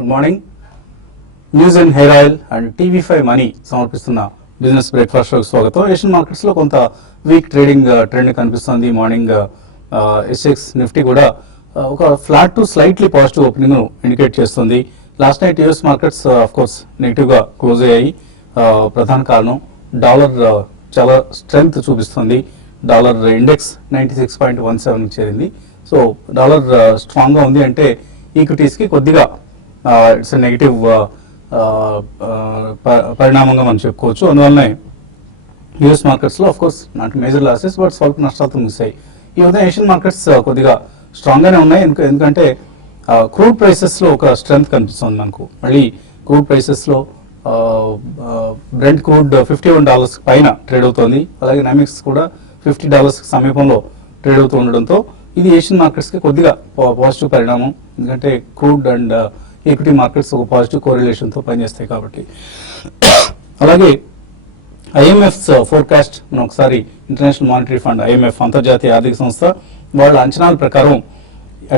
Good morning. News and hair oil and TV five money సమర్పిస్తున్న business breakfast షోకి స్వాగతం. Asian markets లో కొంత వీక్ ట్రేడింగ్ ట్రెండ్ కనిపిస్తుంది. మార్నింగ్ ఎస్ఎక్స్ నిఫ్టీ కూడా ఒక flat to slightly positive opening indicate చేస్తుంది. Last night US markets of course negative గా క్లోజ్ అయ్యాయి. ప్రధాన కారణం డాలర్ చాలా స్ట్రెంగ్త్ చూపిస్తుంది. డాలర్ ఇండెక్స్ 96.17 చేరింది. సో డాలర్ స్ట్రాంగ్ గా ఉంది అంటే ఈక్విటీస్ కి కొద్దిగా ఇట్స్ నెగిటివ్ పరిణామంగా మనం చెప్పుకోవచ్చు. అందువల్లనే యూఎస్ మార్కెట్స్ లో of course not major losses but స్వల్ప నష్టాలతో ముగిశాయి. ఈ ఉదయం ఏషియన్ మార్కెట్స్ కొద్దిగా స్ట్రాంగ్ గానే ఉన్నాయి. ఎందుకంటే క్రూడ్ ప్రైసెస్ లో ఒక స్ట్రెంగ్త్ కనిపిస్తుంది మనకు. మళ్ళీ క్రూడ్ ప్రైసెస్ లో బ్రెంట్ క్రూడ్ $51 పైన ట్రేడ్ అవుతోంది. అలాగే నైమిక్స్ కూడా $50 సమీపంలో ట్రేడ్ అవుతూ ఉండడంతో ఇది ఏషియన్ మార్కెట్స్ కి కొద్దిగా పాజిటివ్ పరిణామం. ఎందుకంటే క్రూడ్ అండ్ ఈక్విటీ మార్కెట్స్ ఒక పాజిటివ్ కోరిలేషన్ తో పనిచేస్తాయి కాబట్టి. అలాగే ఐఎంఎఫ్ ఫోర్కాస్ట్ మనం ఒకసారి ఇంటర్నేషనల్ మానిటరీ ఫండ్ ఐఎంఎఫ్ అంతర్జాతీయ ఆర్థిక సంస్థ వాళ్ళ అంచనాల ప్రకారం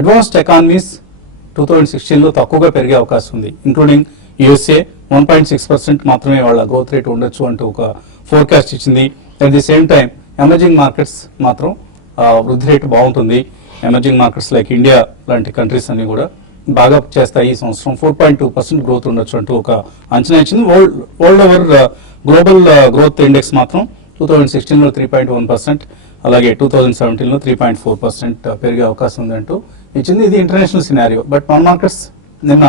అడ్వాన్స్డ్ ఎకానమీస్ 2016 లో తక్కువగా పెరిగే అవకాశం ఉంది. ఇంక్లూడింగ్ యుఎస్ఏ 1.6% మాత్రమే వాళ్ళ గ్రోత్ రేట్ ఉండొచ్చు అంటూ ఒక ఫోర్కాస్ట్ ఇచ్చింది. At the same time emerging markets మాత్రం వృద్ధి రేటు బాగుంటుంది. ఎమర్జింగ్ మార్కెట్స్ లైక్ ఇండియా లాంటి కంట్రీస్ అన్ని కూడా బాగా చేస్తాయి. ఈ సంవత్సరం 4.2% గ్రోత్ ఉండొచ్చు అంటూ ఒక అంచనా ఇచ్చింది. World over global growth index మాత్రం 2016 లో 3.1%, అలాగే 2017 లో 3.4% పెరిగే అవకాశం ఉంది అంటూ ఇచ్చింది. ఇది ఇంటర్నేషనల్ సినారియో. బట్ మన మార్కెట్స్ నిన్న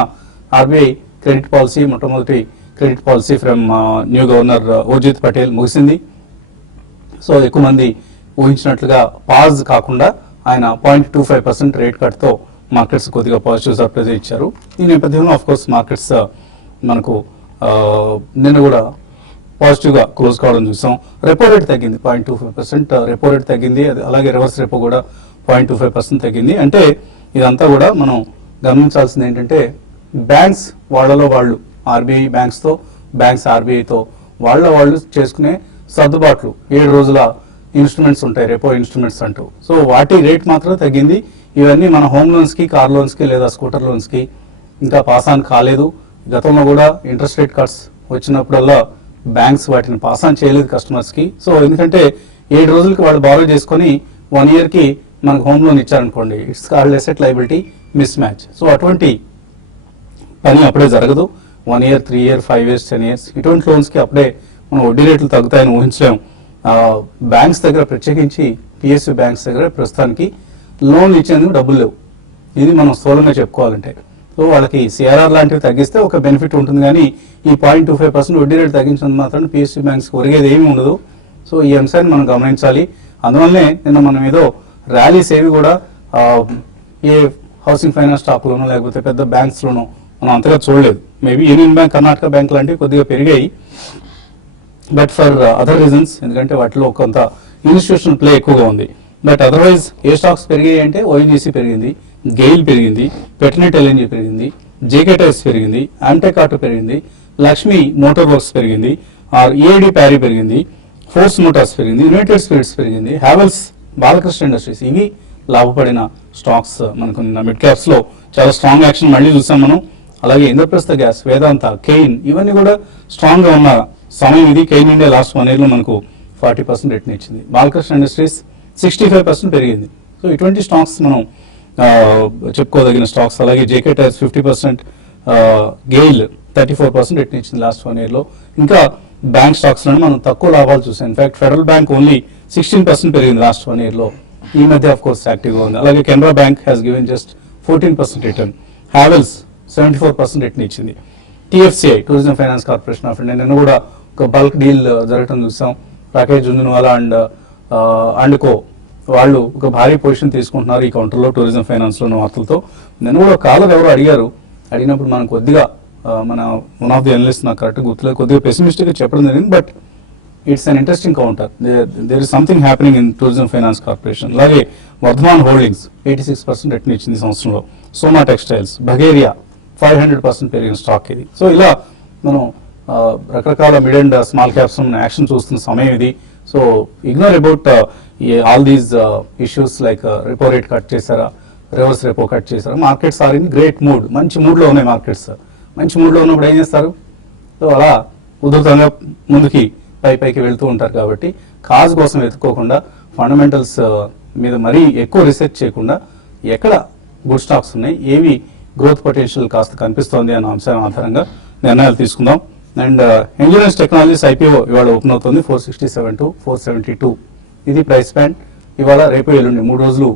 ఆర్బీఐ క్రెడిట్ పాలసీ, మొట్టమొదటి credit policy from new governor Urjit Patel ముగిసింది. సో ఎక్కువ మంది ఊహించినట్లుగా పాజ్ కాకుండా ఆయన 0.25% రేట్ కట్ తో మార్కెట్స్ కొద్దిగా పాజిటివ్ సర్ప్రైజ్ ఇచ్చారు. ఈ నేపథ్యంలో ఆఫ్ కోర్స్ మార్కెట్స్ మనకు నిన్న కూడా పాజిటివ్ గా క్లోజ్ కావడం చూసాం. రెపో రేట్ తగ్గింది 0.25%, రెపో రేట్ తగ్గింది. అలాగే రివర్స్ రెపో కూడా 0.25% తగ్గింది. అంటే ఇదంతా కూడా మనం గమనించాల్సింది ఏంటంటే బ్యాంక్స్ వాళ్ళలో వాళ్ళు ఆర్బీఐ బ్యాంక్స్ తో, బ్యాంక్స్ ఆర్బీఐతో వాళ్ళు చేసుకునే సర్దుబాట్లు 7 రోజుల ఇన్స్ట్రుమెంట్స్ ఉంటాయి, రెపో ఇన్స్ట్రుమెంట్స్ అంటూ. సో వాటి రేట్ మాత్రం తగ్గింది. ఇవన్నీ మన హోమ్ లోన్స్ కి, కార్ లోన్స్ కి లేదా స్కూటర్ లోన్స్ కి ఇంకా పాస్ ఆన్ కాలేదు. గతంలో కూడా ఇంట్రెస్ట్ రేట్ కట్స్ వచ్చినప్పుడల్లా బ్యాంక్స్ వాటిని పాస్ ఆన్ చేయలేదు కస్టమర్స్ కి. సో ఎందుకంటే 7 రోజులకి వాళ్ళు బారో చేసుకుని 1 year కి మనకు హోమ్ లోన్ ఇచ్చారనుకోండి, it's called asset liability miss match. So అటువంటి పని అప్పుడే జరగదు. 1 year, 3 years, 5 years, 10 years ఇటువంటి లోన్స్ కి అప్పుడే మనం వడ్డీ రేట్లు తగ్గుతాయని ఊహించలేము. బ్యాంక్స్ దగ్గర ప్రత్యేకించి పిఎస్యు బ్యాంక్స్ దగ్గర ప్రస్తుతానికి లోన్లు ఇచ్చేందుకు డబ్బులు లేవు. ఇది మనం స్థూలంగా చెప్పుకోవాలంటే. సో వాళ్ళకి సిఆర్ఆర్ లాంటివి తగ్గిస్తే ఒక బెనిఫిట్ ఉంటుంది, కానీ ఈ 0.25% వడ్డీ రేటు తగ్గించినందుకు మాత్రం పిఎస్యు బ్యాంక్స్ ఒరిగేది ఏమీ ఉండదు. సో ఈ అంశాన్ని మనం గమనించాలి. అందువల్లనే నిన్న మనం ఏదో ర్యాలీస్ ఏవి కూడా ఏ హౌసింగ్ ఫైనాన్స్ స్టాక్ లోనో లేకపోతే పెద్ద బ్యాంక్స్ లోనో మనం అంతగా చూడలేదు. Maybe union bank, Karnataka bank లాంటివి కొద్దిగా పెరిగాయి. బట్ ఫర్ అదర్ రీజన్స్, ఎందుకంటే వాటిలో కొంత ఇన్స్టిట్యూషనల్ ప్లే ఎక్కువగా ఉంది. బట్ అదర్వైజ్ ఏ స్టాక్స్ పెరిగాయి అంటే ఓఎన్జీసీ పెరిగింది, గెయిల్ పెరిగింది, పెట్నెట్ ఎల్ఎన్జీ పెరిగింది, జేకే టైర్స్ పెరిగింది, ఆమ్టెక్ ఆటో పెరిగింది, లక్ష్మి మోటార్ వర్క్స్ పెరిగింది, ఏఐడి ప్యారీ పెరిగింది, ఫోర్స్ మోటార్స్ పెరిగింది, యునైటెడ్ స్పిరిట్స్ పెరిగింది, హ్యావెల్స్, బాలకృష్ణ ఇండస్ట్రీస్ ఇవి లాభపడిన స్టాక్స్. మనకు మిడ్ క్యాప్స్ లో చాలా స్ట్రాంగ్ యాక్షన్ మళ్ళీ చూసాం మనం. అలాగే ఇంద్రప్రస్థ గ్యాస్, వేదాంత, కెయిన్ ఇవన్నీ కూడా స్ట్రాంగ్ గా ఉన్న సమయం ఇది. కెయిన్ ఇండియా లాస్ట్ 1 year లో మనకు 40% రిటర్న్ ఇచ్చింది. బాలకృష్ణ ఇండస్ట్రీస్ 65% పెరిగింది. సో ఇటువంటి స్టాక్స్ మనం చెప్పుకోదగిన స్టాక్స్. అలాగే జేకే టైర్స్ 50%, గెయిల్ 34% రిటర్న్ ఇచ్చింది లాస్ట్ 1 year లో. ఇంకా బ్యాంక్ స్టాక్స్ లో మనం తక్కువ లాభాలు చూసాం. ఇన్ఫాక్ట్ ఫెడరల్ బ్యాంక్ ఓన్లీ 16% పెరిగింది లాస్ట్ 1 year లో. ఈ మధ్య ఆఫ్ కోర్స్ యాక్టివ్ గా ఉంది. అలాగే Canara bank has given just 14% return. Havells 74% return ఇచ్చింది. TFCI, tourism finance corporation of India, నిన్న కూడా ఒక బల్క్ డీల్ జరగడం చూసాం. రాకేష్ జుంజునవాలా అండ్ కో వాళ్ళు ఒక భారీ పొజిషన్ తీసుకుంటున్నారు ఈ కౌంటర్లో, టూరిజం ఫైనాన్స్ లో వార్తలతో. నిన్న కూడా కాలర్ ఎవరు అడిగినప్పుడు మనం కొద్దిగా మన వన్ ఆఫ్ ది అనలిస్ట్ నాకు కరెక్ట్ గుర్తులేదు, కొద్దిగా పెసిమిస్టిక్ గా చెప్పడం జరిగింది. But it's an interesting counter. There is something happening in tourism finance corporation. అలాగే వర్ధమాన్ హోల్డింగ్స్ 86% రిటర్న్ ఇచ్చింది సంవత్సరంలో. సోమా టెక్స్టైల్స్, బగేరియా 500% పెరిగిన స్టాక్ ఇది. సో ఇలా మనం రకరకాల mid and small caps action చూస్తున్న సమయం ఇది. So ignore about all these issues like repo rate cut చేశారా, రివర్స్ రెపో కట్ చేశారు. Markets are in great mood, మంచి మూడ్లో ఉన్నాయి మార్కెట్స్. మంచి మూడ్లో ఉన్నప్పుడు ఏం చేస్తారు, సో అలా ఉధృతంగా ముందుకి పైకి వెళ్తూ ఉంటారు. కాబట్టి కాజ్ కోసం వెతుక్కోకుండా ఫండమెంటల్స్ మీద మరీ ఎక్కువ రీసెర్చ్ చేయకుండా ఎక్కడ గుడ్ స్టాక్స్ ఉన్నాయి, ఏవి గ్రోత్ పొటెన్షియల్ కాస్త కనిపిస్తోంది అన్న అంశాల ఆధారంగా నిర్ణయాలు తీసుకుందాం. అండ్ ఎంజనీర్స్ టెక్నాలజీస్ ఐపీఓ ఇవాళ ఓపెన్ అవుతుంది 467 to 472 ఇది ప్రైస్ బ్యాండ్. ఇవాళ రేపు ఎల్లుండి 3 రోజులు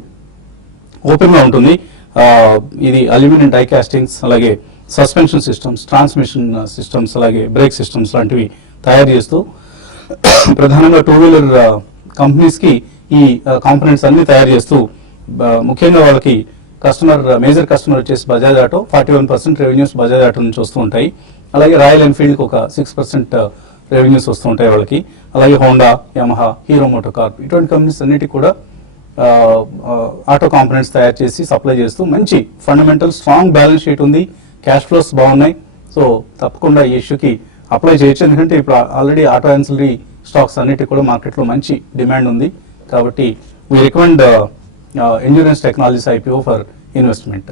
ఓపెన్గా ఉంటుంది. ఇది అల్యూమినియం డై కాస్టింగ్స్, అలాగే సస్పెన్షన్ సిస్టమ్స్, ట్రాన్స్మిషన్ సిస్టమ్స్, అలాగే బ్రేక్ సిస్టమ్స్ లాంటివి తయారు చేస్తూ ప్రధానంగా 2-వీలర్ కంపెనీస్కి ఈ కాంపోనెంట్స్ అన్ని తయారు చేస్తూ ముఖ్యంగా వాళ్ళకి మేజర్ కస్టమర్ వచ్చేసి Bajaj auto, 41% revenues Bajaj auto నుంచి వస్తూ ఉంటాయి. అలాగే రాయల్ ఎన్ఫీల్డ్కి ఒక 6% రెవెన్యూస్ వస్తూ ఉంటాయి వాళ్ళకి. అలాగే Honda, Yamaha, Hero MotoCorp ఇటువంటి కంపెనీస్ అన్నిటికీ కూడా ఆటో కాంపోనెంట్స్ తయారు చేసి సప్లై చేస్తూ మంచి ఫండమెంటల్ స్ట్రాంగ్ బ్యాలెన్స్ షీట్ ఉంది, క్యాష్ ఫ్లోస్ బాగున్నాయి. సో తప్పకుండా ఈ ఇష్యూకి అప్లై చేయొచ్చు, ఎందుకంటే ఇప్పుడు ఆల్రెడీ ఆటో యాన్సిలరీ స్టాక్స్ అన్నిటికీ కూడా మార్కెట్లో మంచి డిమాండ్ ఉంది. కాబట్టి we recommend endurance technologies IPO for investment.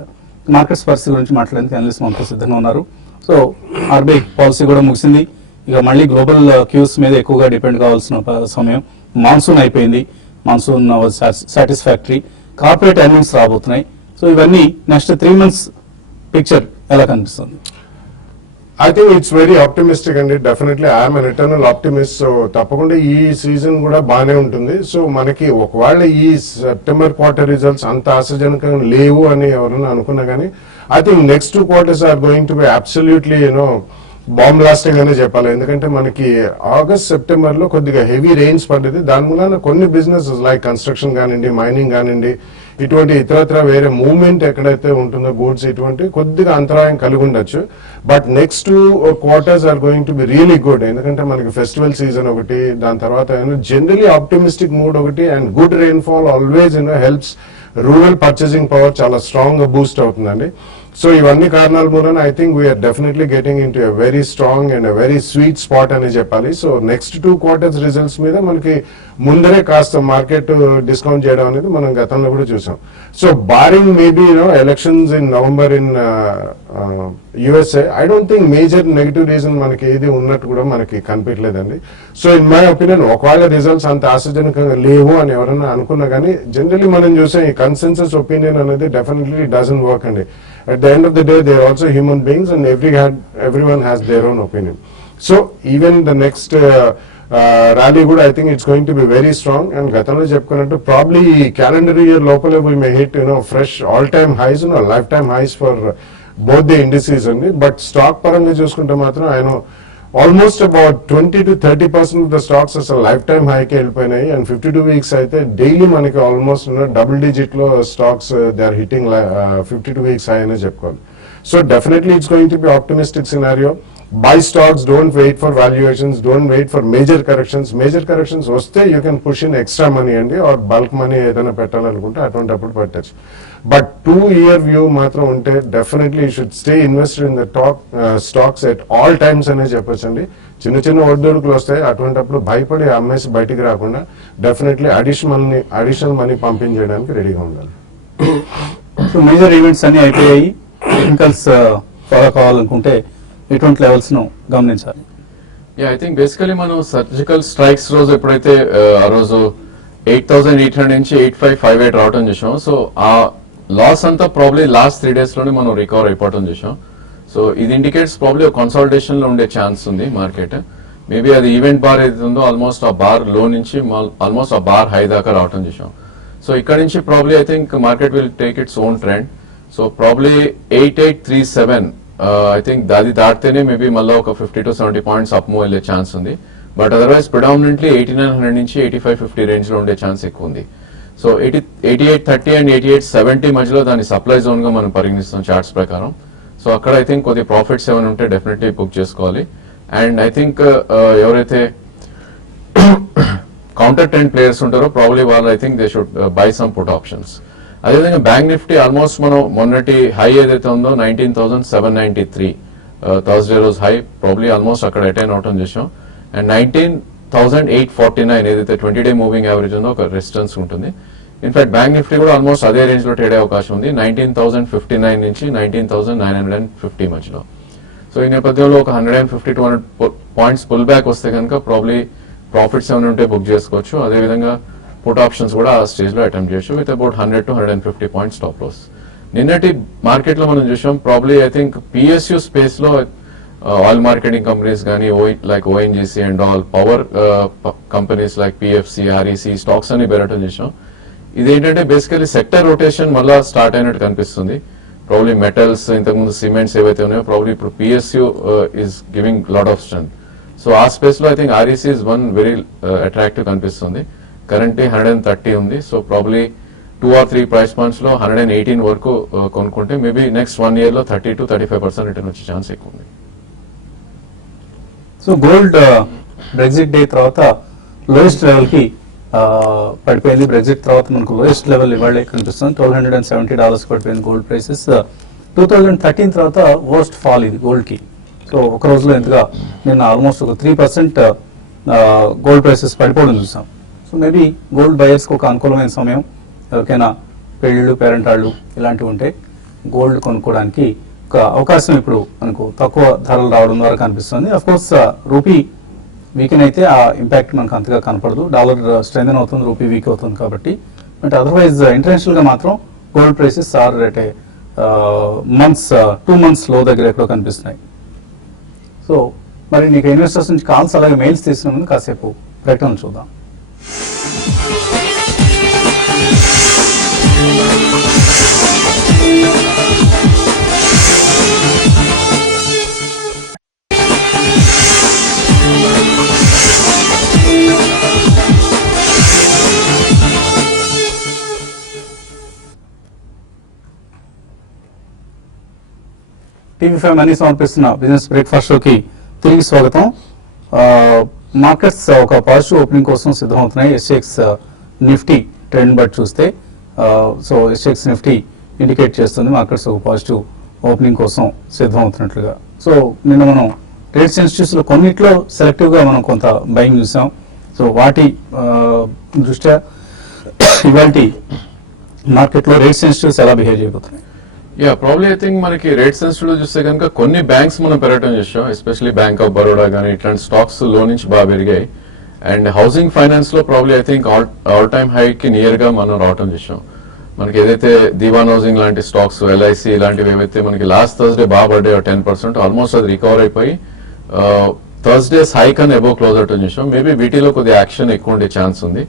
Markets పరిస్థితి గురించి మాట్లాడేందుకు అనలిస్ట్ మనతో సిద్ధంగా ఉన్నారు. సో ఆర్బీఐ పాలసీ కూడా ముగిసింది, ఇక మళ్ళీ గ్లోబల్ క్యూస్ మీద ఎక్కువగా డిపెండ్ కావాల్సిన సమయం. మాన్సూన్ అయిపోయింది, మాన్సూన్ సాటిస్ఫాక్టరీ, కార్పొరేట్ ఎర్నింగ్స్ రాబోతున్నాయి. సో ఇవన్నీ నెక్స్ట్ 3 months పిక్చర్ ఎలా కనిపిస్తుంది? I think it's very optimistic అండి. Definitely I'm an eternal optimist. So తప్పకుండా ఈ సీజన్ కూడా బాగానే ఉంటుంది. సో మనకి ఒకవేళ ఈ సెప్టెంబర్ క్వార్టర్ రిజల్ట్స్ అంత ఆశాజనకంగా లేవు అని ఎవరైనా అనుకున్నా కానీ I think next 2 quarters are going to be absolutely bomb blasting అనే చెప్పాలి. ఎందుకంటే మనకి ఆగస్ట్ సెప్టెంబర్ లో కొద్దిగా హెవీ రెయిన్స్ పడ్డది. దాని మూలన కొన్ని బిజినెస్ లైక్ కన్స్ట్రక్షన్ కానివ్వండి, మైనింగ్ కానివ్వండి, ఇటువంటి ఇతరత్ర వేరే మూవ్మెంట్ ఎక్కడైతే ఉంటుందో గూడ్స్, ఇటువంటి కొద్దిగా అంతరాయం కలిగి ఉండొచ్చు. But next 2 quarters are going to be really good. ఎందుకంటే మనకి ఫెస్టివల్ సీజన్ ఒకటి, దాని తర్వాత జనరలీ ఆప్టిమిస్టిక్ మూడ్ ఒకటి, and good rainfall always helps rural purchasing power చాలా స్ట్రాంగ్ గా బూస్ట్ అవుతుందండి. సో ఇవన్నీ కారణాల మూలన I think we are definitely getting into a very strong and a very sweet spot అని చెప్పాలి. సో నెక్స్ట్ 2 quarters రిజల్ట్స్ మీద మనకి ముందరే కాస్త మార్కెట్ డిస్కౌంట్ చేయడం అనేది మనం గతంలో కూడా చూసాం. So barring maybe elections in November in USA, I don't think major negative reason మనకి ఏది ఉన్నట్టు కూడా మనకి కనిపించలేదండి. సో ఇన్ మై ఒపీనియన్ ఒకవేళ రిజల్ట్స్ అంత ఆశాజనకంగా లేవు అని ఎవరైనా అనుకున్నా కానీ జనరలీ మనం చూసే ఈ కన్సెన్సస్ ఒపీనియన్ అనేది డెఫినెట్లీ డజంట్ వర్క్ అండి. At the end of the day, they are also human beings, and everyone has their own opinion. So even the next rally good, I think it's going to be very strong. And gatanlo cheptunnattu probably calendar year lopale we may hit fresh all-time highs, lifetime highs for both the indices only. But stock paranga chuskunte matram I know almost about 20 to 30% of the stocks as a lifetime high ki vellipoyinayi, and 52 weeks aithe daily manaki almost double digit lo stocks they are hitting 52 weeks high ane chepkovali. So definitely it's going to be optimistic scenario. Buy stocks, don't wait for valuations, don't wait for major corrections. Major corrections vaste you can push in extra money andi, or bulk money edaina pettalanukunte atontapudu pettచ్చు. But 2-year view matram unte definitely you should stay invested in the top stocks at all times ane cheppachandi. చిన్న ఒడిదుడుకులు వస్తాయి, అటువంటిప్పుడు భయపడి అమ్మేసి బయటికి రాకుండా definitely additional money పంపించేయడానికి రెడీగా ఉండాలి. సో మేజర్ ఈవెంట్స్ అన్ని అయిపోయాయి, టెక్నికల్స్ ఫాలో కావాలనుకుంటే ఎటువంటి లెవెల్స్ ను గమనించాలి? ఐ థింక్ బేసికలీ మనం సర్జికల్ స్ట్రైక్స్ రోజు ఎప్పుడైతే ఆ రోజు 8,800 నుంచి 8,558 రావడం చూసాం. సో ఆ లాస్ అంతా ప్రాబ్లీ లాస్ట్ 3 days లోనే మనం రికవర్ అయిపోవడం చూసాం. సో ఇది ఇండికేట్స్ ప్రాబ్లీ కన్సాలిడేషన్ లో ఉండే ఛాన్స్ ఉంది మార్కెట్. మేబీ అది ఈవెంట్ బార్ ఏది ఉందో ఆల్మోస్ట్ ఆ బార్ లో నుంచి ఆల్మోస్ట్ ఆ బార్ హై దాకా రావడం చూసాం. సో ఇక్కడ నుంచి probably I think market will take its own trend. So probably 8837 I think అది దాటితేనే మేబీ మళ్ళీ ఒక 50 to 70 points అప్ మూవ్ వెళ్ళే ఛాన్స్ ఉంది. బట్ అదర్వైజ్ ప్రిడామినెంట్లీ 8900 నుంచి 8550 రేంజ్ లో ఉండే ఛాన్స్ ఎక్కువ ఉంది. సో 8830 అండ్ 8870 మధ్యలో దాని సప్లై జోన్ గా మనం పరిగణిస్తాం చార్ట్స్ ప్రకారం. సో అక్కడ ఐ థింక్ కొద్ది ప్రాఫిట్స్ ఏమైనా ఉంటే డెఫినెట్లీ బుక్ చేసుకోవాలి. అండ్ ఐ థింక్ ఎవరైతే కౌంటర్ ట్రెండ్ ప్లేయర్స్ ఉంటారో ప్రాబ్లీ వాళ్ళు I think they should buy some put options. అదేవిధంగా బ్యాంక్ నిఫ్టీ ఆల్మోస్ట్ మనం మొన్నటి హై ఏదైతే ఉందో 19,793 థర్స్డే రోజు హై ప్రాబ్లీ ఆల్మోస్ట్ అక్కడ అటైన్ అవటం చేసాం. అండ్ 19,849 ఏదైతే 20-day మూవింగ్ యావరేజ్ ఉందో ఒక రెసిస్టెన్స్ ఉంటుంది. ఇన్ఫాక్ట్ బ్యాంక్ నిఫ్టీ కూడా ఆల్మోస్ట్ అదే రేంజ్ లో ట్రేడ్ అయ్యే అవకాశం ఉంది 19,059 నుంచి 19,950 మధ్యలో. సో ఈ నేపథ్యంలో ఒక 150 to 200 పాయింట్స్ పుల్ బ్యాక్ వస్తే కనుక ప్రాబ్లీ ప్రాఫిట్స్ ఏమైనా ఉంటే బుక్ చేసుకోవచ్చు. అదేవిధంగా పుట్ ఆప్షన్స్ కూడా ఆ స్టేజ్ లో అటెంప్ట్ చేయొచ్చు with about 100 to 150 points stop loss. నిన్నటి మార్కెట్ లో మనం చూసాం probably I think PSU space లో ఆయిల్ మార్కెటింగ్ కంపెనీస్ కానీ like ONGC and all power companies like PFC REC stocks అని పెరగటం చూసాం. ఇదేంటంటే బేసికలీ సెక్టర్ రొటేషన్ మళ్ళా స్టార్ట్ అయినట్టు కనిపిస్తుంది. ప్రాబ్లీ మెటల్స్ ఇంతకుముందు సిమెంట్స్ ఏవైతే ఉన్నాయో ప్రాబ్లీ ఇప్పుడు PSU is giving lot of strength. So ఆ స్పేస్ లో I think REC is one very attractive కనిపిస్తుంది. కరెంట్లీ 130 ఉంది. So probably 2 or 3 price points లో 118 వరకు కొనుక్కుంటే మేబీ నెక్స్ట్ 1 year లో 30 to 35% రిటర్న్ వచ్చే ఛాన్స్ ఎక్కువ ఉంది. సో గోల్డ్ బ్రెగ్జిట్ డే తర్వాత లోయెస్ట్ లెవెల్ కి పడిపోయింది. బ్రెగ్జిట్ తర్వాత మనకు లోయెస్ట్ లెవెల్ ఇవాళ కనిపిస్తుంది. $1,270 పడిపోయింది గోల్డ్ ప్రైసెస్. 2013 తర్వాత వర్స్ట్ ఫాల్ ఇది గోల్డ్ కి. సో ఒక రోజులో ఎంతగా నిన్న ఆల్మోస్ట్ ఒక 3% గోల్డ్ ప్రైసెస్ పడిపోవడం చూసాం. సో మేబీ గోల్డ్ బయర్స్కి ఒక అనుకూలమైన సమయం. ఎవరికైనా పెళ్ళిళ్ళు పేరెంటాళ్ళు ఇలాంటివి ఉంటే గోల్డ్ కొనుక్కోవడానికి ఒక అవకాశం ఇప్పుడు మనకు తక్కువ ధరలు రావడం ద్వారా కనిపిస్తుంది. అఫ్ కోర్స్ రూపీ వీకెన్ అయితే ఆ ఇంపాక్ట్ మనకు అంతగా కనపడదు. డాలర్ స్ట్రెంథెన్ అవుతుంది, రూపీ వీక్ అవుతుంది కాబట్టి. బట్ అదర్వైజ్ ఇంటర్నేషనల్ గా మాత్రం gold prices are at 2 months లో దగ్గర ఎక్కడో కనిపిస్తున్నాయి. సో మరి నీకు ఇన్వెస్టర్స్ నుంచి కాల్స్ అలాగే మెయిల్స్ తీసుకునే ముందు కాసేపు ప్రకటనలు చూద్దాం. టీవీ5 మనీ సమర్పిస్తున్న బిజినెస్ బ్రేక్ఫాస్ట్ షోకి తిరిగి స్వాగతం. మార్కెట్స్ ఒక పాజిటివ్ ఓపెనింగ్ కోసం సిద్ధమవుతున్నాయి. ఎస్ఎక్స్ నిఫ్టీ ట్రెండ్ బట్టి చూస్తే సో ఎస్ఎక్స్ నిఫ్టీ ఇండికేట్ చేస్తుంది మార్కెట్స్ ఒక పాజిటివ్ ఓపెనింగ్ కోసం సిద్ధమవుతున్నట్లుగా. సో నిన్న మనం ట్రేడ్ సెన్సిటివ్స్ లో కొన్నిట్లో సెలెక్టివ్ గా మనం కొంత బయింగ్ చూసాం. సో వాటి దృష్ట్యా ఇవాళ మార్కెట్ లో రేట్ సెన్సిటివ్స్ ఎలా బిహేవ్ చేయబోతున్నాయి? ప్రాబ్లీ ఐ థింక్ మనకి రేట్ సెన్సిటివ్ చూస్తే కనుక కొన్ని బ్యాంక్స్ మనం పెరగడం చేసాం. ఎస్పెషల్లీ బ్యాంక్ ఆఫ్ బరోడా కానీ ఇట్లాంటి స్టాక్స్ లో నుంచి బాగా పెరిగాయి. అండ్ హౌసింగ్ ఫైనాన్స్ లో probably I think all time high కి నియర్ గా మనం రావడం చేసాం. మనకి ఏదైతే దివాన్ హౌసింగ్ లాంటి స్టాక్స్ ఎల్ఐసి ఇలాంటివి ఏవైతే మనకి లాస్ట్ థర్స్డే బాగా పడ్డాయో 10% ఆల్మోస్ట్ అది రికవర్ అయిపోయి థర్స్డేస్ హై కన్నా అబోవ్ క్లోజ్ అవటం చేసాం. మేబీ వీటిలో కొద్దిగా యాక్షన్ ఎక్కువ ఉండే ఛాన్స్ ఉంది.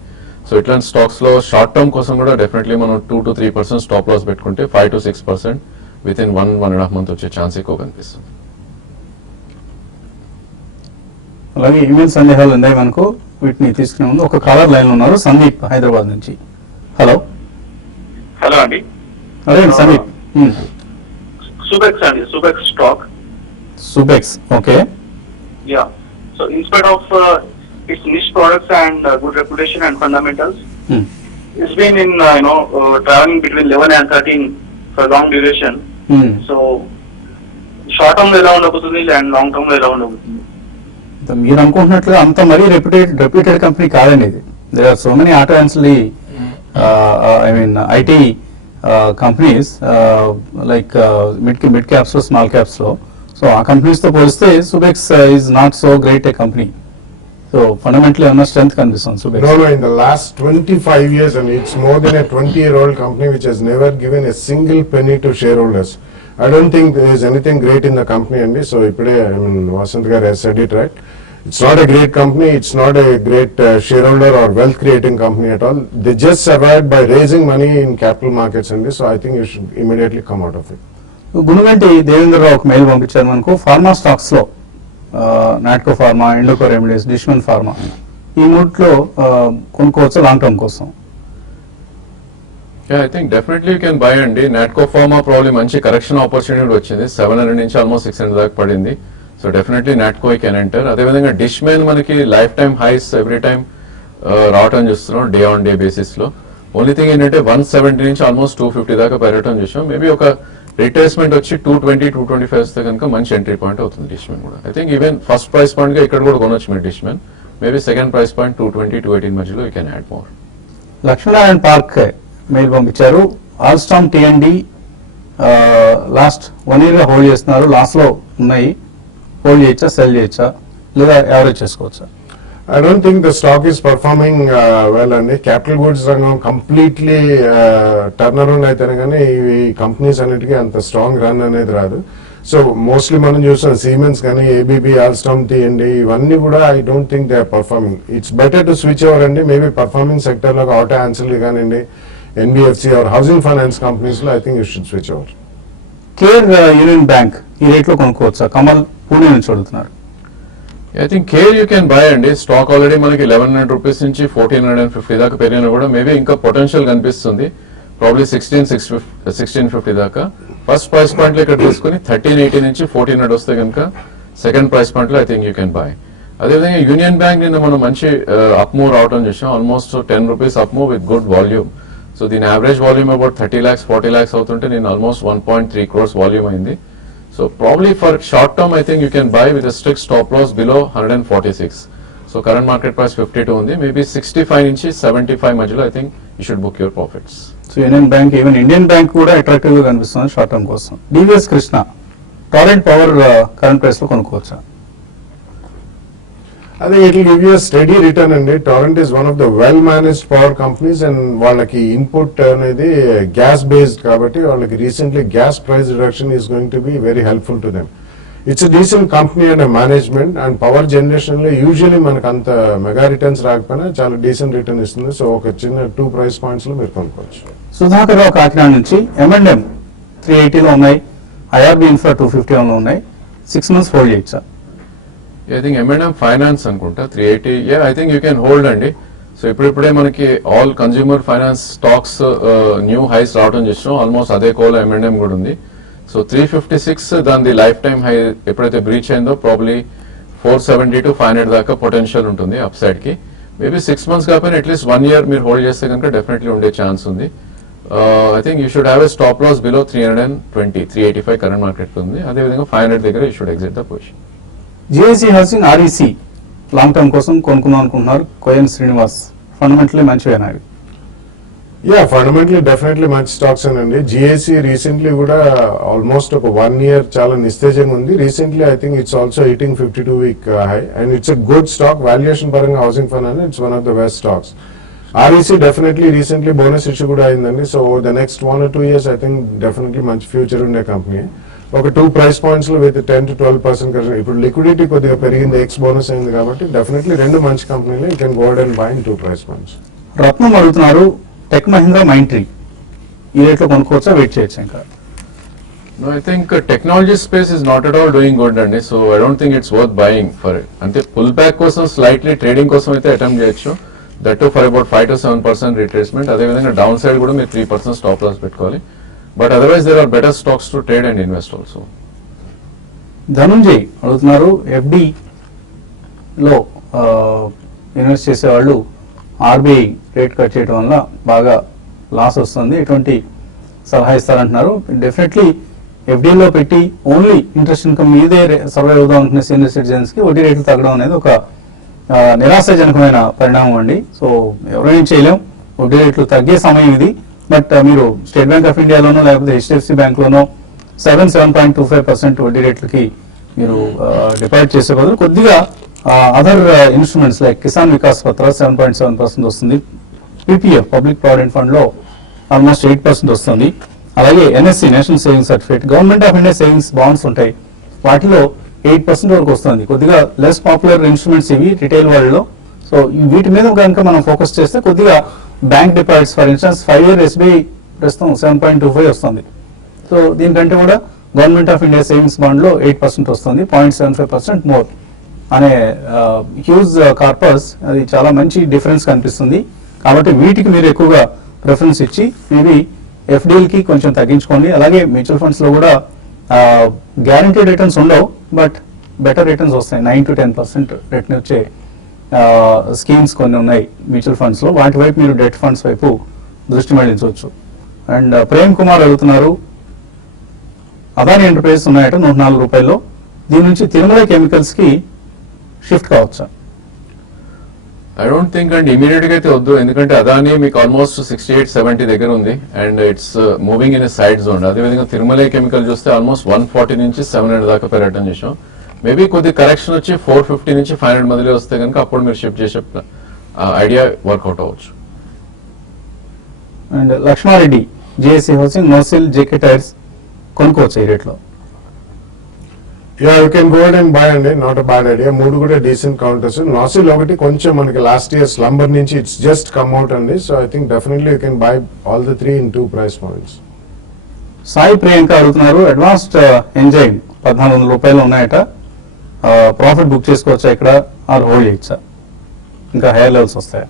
సో ఇట్లాంటి స్టాక్స్ లో షార్ట్ టర్మ్ కోసం కూడా డెఫినెట్లీ మనం 2 to 3% స్టాప్ లాస్ పెట్టుకుంటే 5 to 6% విత్ ఇన్ 1.5 months వచ్చే ఛాన్స్ ఎక్కువ కనిపిస్తుంది. అలాగే ఈమెయిల్ సందేహాలు ఉన్నాయి మనకు. వీటిని తీసుకునే ముందు ఒక కాలర్ లైన్ లో ఉన్నారు, సందీప్ హైదరాబాద్ నుంచి. హలో హలో అండి. అదే సందీప్. సుబెక్స్ అండి, Subex stock. Subex, okay. Yeah, so in spite of its niche products and good reputation and fundamentals, it's been in traveling between 11 and 13 for long duration. So short term లో ఎలా ఉండబోతుంది అండ్ లాంగ్ టర్మ్ లో ఎలా ఉండబోతుంది? మీరు అనుకుంటున్నట్లుగా అంత మరీ రెప్యూటెడ్ కంపెనీ కాదండి ఇది. There are so many auto ancillary I mean IT companies like mid caps లో స్మాల్ క్యాప్స్ లో. సో ఆ కంపెనీస్ తో పోలిస్తే Subex is not so great a company. So fundamentally on a strength condition. No, in the last 25 years, and it's more than a 20-year-old company which has never given a single penny to shareholders. I don't think there is anything great in the company, and so Vasant Gar has said it right. It's not a great company. It's not a great shareholder or wealth-creating company at all. They just survived by raising money in capital markets, and so I think you should immediately come out of it. Gunuganti Devendra Rao ఒక mail పంపించారు మనకు. Pharma stocks లో Natco pharma, Indoco remedies, Dishman pharma ఈ మూట్లో కొనుక్కోవచ్చు long term కోసం. I think definitely you can buy అండి. Natco pharma probably మంచి కరెక్షన్ ఆపర్చునిటీ వచ్చింది. 700 నుంచి ఆల్మోస్ట్ 600 దాకా పడింది. So definitely Natco you can enter. అదేవిధంగా డిష్మెన్ మనకి life time highs every time రావటం చూస్తున్నాం డే ఆన్ డే బేసిస్ లో. ఓన్లీ థింగ్ ఏంటంటే 170 నుంచి ఆల్మోస్ట్ 250 దాకా పెరగటం చూసాం. మేబీ ఒక రిట్రేస్మెంట్ వచ్చి 220, 225 వస్తే కనుక మంచి ఎంట్రీ పాయింట్ అవుతుంది డిష్మెన్ కూడా. I think even first price point గా ఇక్కడ కూడా కొనొచ్చు మీరు Dishman. Maybe second price point 220, 218 మధ్యలో you can add more. Lakshminarayana park mail పంపించారు. ఆల్స్టామ్ టీఎండి లాస్ట్ 1 year గా హోల్డ్ చేస్తున్నారు, లాస్ లో ఉన్నాయి, హోల్డ్ చేయొచ్చా, సెల్ చేయొచ్చా, లేదా యావరేజ్ చేసుకోవచ్చా? I don't think the stock is performing well అండి. క్యాపిటల్ గూడ్స్ రంగం కంప్లీట్లీ టర్న్ అరౌండ్ అయితేనే కానీ ఈ కంపెనీస్ అన్నిటికీ అంత స్ట్రాంగ్ రన్ అనేది రాదు. సో మోస్ట్లీ మనం చూసిన సిమెన్స్ కానీ ఏబీబీ, ఆల్స్టామ్, టీఎండి ఇవన్నీ కూడా I don't think they are performing. It's better to switch over అండి. మేబీ పర్ఫార్మింగ్ సెక్టర్ లో ఆటో ఆన్సర్లు కానివ్వండి, NBFC or housing finance companies లో I think you should switch over. Care Union Bank ఈ rate లో కొనుక్కోవచ్చా? కమల్ పూణే నుంచి అడుగుతున్నారు. I think Care you can buy అండి. స్టాక్ ఆల్రెడీ మనకి 1100 రూపీస్ నుంచి 1450 దాకా పెరిగినా కూడా మేబీ ఇంకా పొటెన్షియల్ కనిపిస్తుంది. ప్రాబ్లీ 1650 దాకా. ఫస్ట్ ప్రైస్ పాయింట్ లో ఇక్కడ తీసుకుని 1380 నుంచి 1400 వస్తే కనుక సెకండ్ ప్రైస్ పాయింట్ లో I think you can buy. అదేవిధంగా యూనియన్ బ్యాంక్ నిన్న మనం మంచి అప్ మూవ్ రావడం చూసాం. Almost 10 rupees up move with good volume. So దీని average volume about 30 lakhs 40 lakhs అవుతుంటే నేను ఆల్మోస్ట్ 1.3 crores వాల్యూమ్ అయింది. So probably for short term, I think you can buy with a strict stop loss below 146. So current market price 52 ఉంది. Maybe 65 నుంచి 75 మధ్యలో I think you should book your profits. So union bank, even Indian bank కూడా attractive గా కనిపిస్తుంది short term కోసం. DVS Krishna, Torrent power current price లో కొనుక్కోవచ్చా? అదే it will give you steady return అండి. Torrent is one of the well managed power companies and వాళ్ళకి input అనేది గ్యాస్ బేస్డ్ కాబట్టి వాళ్ళకి recently gas price reduction is going to be very helpful to them. It's decent company and management and power generation లో usually మనకు అంత mega returns రాకపోయినా చాలా decent return ఇస్తుంది. సో ఒక చిన్న 2 price points లో మీరు కొనుక్కోవచ్చు. సుధాకర్ రావు కాకినాడ నుంచి, M&M 380 లో ఉన్నాయి, ఐఆర్బి ఇన్ఫ్రా 251 లో ఉన్నాయి, 6 months హోల్డ్ చేయొచ్చా? I think M&M ఫైనాన్స్ అనుకుంటా 380. Yeah, I think you can hold అండి. సో ఇప్పుడిప్పుడే మనకి all consumer finance stocks new highs రావడం చూసాం. ఆల్మోస్ట్ అదే కోలో M&M కూడా ఉంది. సో 356 దాని లైఫ్ టైం హై ఎప్పుడైతే బ్రీచ్ అయిందో ప్రాబ్లీ 470 to 500 దాకా పొటెన్షియల్ ఉంటుంది అప్ సైడ్ కి. మేబీ 6 months కాకపోయినా అట్లీస్ట్ 1 year మీరు హోల్డ్ చేస్తే కనుక డెఫినెట్లీ ఉండే ఛాన్స్ ఉంది. I think you should have a stop loss below 320, 385 current market ఉంది. అదేవిధంగా 500 దగ్గర you should exit the position. GIC housing REC long term కోసం కొనుక్కుందాం అనుకుంటున్నారు కోయన్ శ్రీనివాస్. ఫండమెంటలీ మంచివేనా ఇవి? యా, ఫండమెంటలీ డెఫినెట్లీ మంచి స్టాక్స్ అండి. జిఐసి రీసెంట్లీ కూడా ఆల్మోస్ట్ ఒక 1 year చాలా నిస్తేజంగా ఉంది. Recently I think it's also hitting 52-week high and it's a good stock. Valuation పరంగా housing finance it's one of the best stocks. REC definitely recently bonus issue కూడా అయిందండి. So the next 1 or 2 years I think definitely మంచి future ఉండే company. ఒక 2 price points లో with 10 to 12% ఇప్పుడు liquidity కొద్దిగా పెరిగింది, ఎక్స్ బోనస్ అయింది కాబట్టి డెఫినెట్లీ రెండు మంచి కంపెనీలు you can go and by in 2 price points. రత్నం అడుగుతున్నారు, టెక్ మహీంద్రా మైంట్రీ ఈ రేట్ లో కొనుక్కోవచ్చా, వెయిట్ చేయొచ్చా ఇంకా? No, I think technology space is not at all doing good అండి. So I don't think it's worth buying for it. అంటే pull back కోసం slightly trading కోసం అయితే అటెంప్ట్ చేయొచ్చు. That to for about 5 to 7% retracement. అదేవిధంగా downside కూడా మీరు 3% stop loss పెట్టుకోవాలి. But otherwise there are better stocks to trade and invest also. Dhananjay అడుగుతున్నారు, ఎఫ్డి లో ఇన్వెస్ట్ చేసేవాళ్ళు ఆర్బీఐ రేట్ కట్ చేయడం వల్ల బాగా లాస్ వస్తుంది, ఎటువంటి సలహా ఇస్తారంటున్నారు. డెఫినెట్లీ ఎఫ్డీలో పెట్టి ఓన్లీ ఇంట్రెస్ట్ ఇన్కమ్ మీదే సర్వైవ్ అవుదాం అనుకునే సీనియర్ సిటిజన్స్ కి వడ్డీ రేట్లు తగ్గడం అనేది ఒక నిరాశాజనకమైన పరిణామం అండి. సో ఎవరైనా చేయలేం, వడ్డీ రేట్లు తగ్గే సమయం ఇది. బట్ మీరు స్టేట్ బ్యాంక్ ఆఫ్ ఇండియాలోనో లేకపోతే HDFC బ్యాంక్లోనో 7.25% వడ్డీ రేట్లకి మీరు డిపాజిట్ చేసే బదులు కొద్దిగా other instruments like Kisan Vikas Patra 7.7% వస్తుంది. పీపీఎఫ్ పబ్లిక్ ప్రావిడెంట్ ఫండ్ లో ఆల్మోస్ట్ 8% వస్తుంది. అలాగే NSC national savings certificate, government of India savings bonds ఉంటాయి, వాటిలో 8% వరకు వస్తుంది. కొద్దిగా లెస్ పాపులర్ ఇన్స్ట్రుమెంట్స్ ఇవి రిటైల్ వరల్డ్ లో. సో వీటి మీద కనుక మనం ఫోకస్ చేస్తే కొద్దిగా bank deposits for instance 5 year SBI ప్రస్తుతం 7.25 వస్తుంది. సో దీనికంటే కూడా government of India savings bond లో 8% వస్తుంది, 0.75% మోర్ అనే హ్యూజ్ కార్పస్. అది చాలా మంచి డిఫరెన్స్ కనిపిస్తుంది. కాబట్టి వీటికి మీరు ఎక్కువగా ప్రిఫరెన్స్ ఇచ్చి మేబీ ఎఫ్డీలకి కొంచెం తగ్గించుకోండి. అలాగే మ్యూచువల్ ఫండ్స్ లో కూడా గ్యారంటీడ్ రిటర్న్స్ ఉండవు, బట్ బెటర్ రిటర్న్స్ వస్తాయి. 9 to 10% రిటర్న్ వచ్చే స్కీమ్స్ కొన్ని ఉన్నాయి మ్యూచువల్ ఫండ్స్ లో. వాటి వైపు మీరు డెట్ ఫండ్స్ వైపు దృష్టి మళ్లించవచ్చు. అండ్ ప్రేమ్ కుమార్ అడుగుతున్నారు, అదాని ఎంటర్ప్రైజెస్ ఉన్నాయట 104 రూపాయల్లో, దీని నుంచి తిరుమల కెమికల్స్ కి షిఫ్ట్ కావచ్చా? I don't think and immediate గా అయితే వద్దు, ఎందుకంటే అదాని మీకు ఆల్మోస్ట్ 68-70 దగ్గర ఉంది and it's moving in side zone. అదేవిధంగా తిరుమల కెమికల్ చూస్తే ఆల్మోస్ట్ 140 నుంచి 700 దాకా పెరగటం చేసాం. మేబీ కొద్ది కరెక్షన్ వచ్చి 450 నుంచి 500 మధ్యలో వస్తే కనుక అప్పుడు మీరు షిఫ్ట్ చేసే ఐడియా వర్కౌట్ అవ్వచ్చు. And Lakshmareddy, JAC housing, NOCIL, JK tyres కొనుక్కోవచ్చు ఈ రేట్లో. Yeah you can go and buy అండి, నాట్ అ బ్యాడ్ ఐడియా. మూడు కూడా డీసెంట్ కౌంటర్స్. నాసిల్ ఒకటి కొంచెం మనకి లాస్ట్ ఇయర్ స్లంబర్ నుంచి ఇట్స్ జస్ట్ కమ్ అవుట్ అండి. So I think definitely you can buy all the 3 in 2 price points. Sai Priyanka అడుగుతున్నారు, advanced enzyme 1400 రూపాయలు ఉన్నాయట, ప్రాఫిట్ బుక్ చేసుకోవచ్చా ఇక్కడ, ఆర్ హోల్డ్ చేయొచ్చా, ఇంకా హైయర్ లెవెల్స్ వస్తాయా?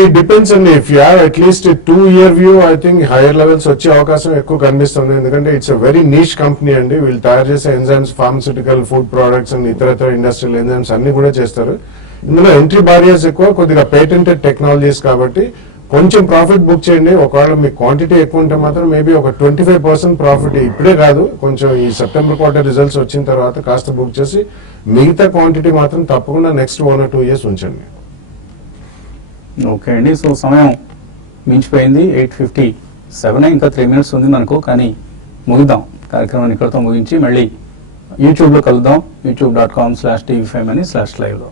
ఇట్ డిపెండ్స్ అండి. If you have at least 2-year view, I think higher levels వచ్చే అవకాశం ఎక్కువ కనిపిస్తుంది. ఎందుకంటే it's a very niche company అండి. వీళ్ళు తయారు చేసే enzymes, pharmaceutical, food products and ఇతర ఇండస్ట్రియల్ ఎంజైమ్స్ అన్ని కూడా చేస్తారు. ఇందులో ఎంట్రీ బారియర్స్ ఎక్కువ, కొద్దిగా పేటెంటెడ్ టెక్నాలజీస్ కాబట్టి కొంచెం ప్రాఫిట్ బుక్ చేయండి. ఒకవేళ మీకు క్వాంటిటీ ఎక్కువ ఉంటే మాత్రం మేబీ ఒక 25% ప్రాఫిట్ ఇప్పుడే కాదు, కొంచెం ఈ సెప్టెంబర్ క్వార్టర్ రిజల్ట్స్ వచ్చిన తర్వాత కాస్త బుక్ చేసి మిగతా క్వాంటిటీ మాత్రం తప్పకుండా నెక్స్ట్ 1 or 2 years ఉంచండి. ఓకే అండి, సో సమయం మించిపోయింది, 8:57, ఇంకా 3 minutes ఉంది మనకు. కానీ ముగిద్దాం కార్యక్రమాన్ని ఇక్కడితో ముగించి మళ్ళీ యూట్యూబ్లో కలుద్దాం, youtube.com/tv5 అని /live లో.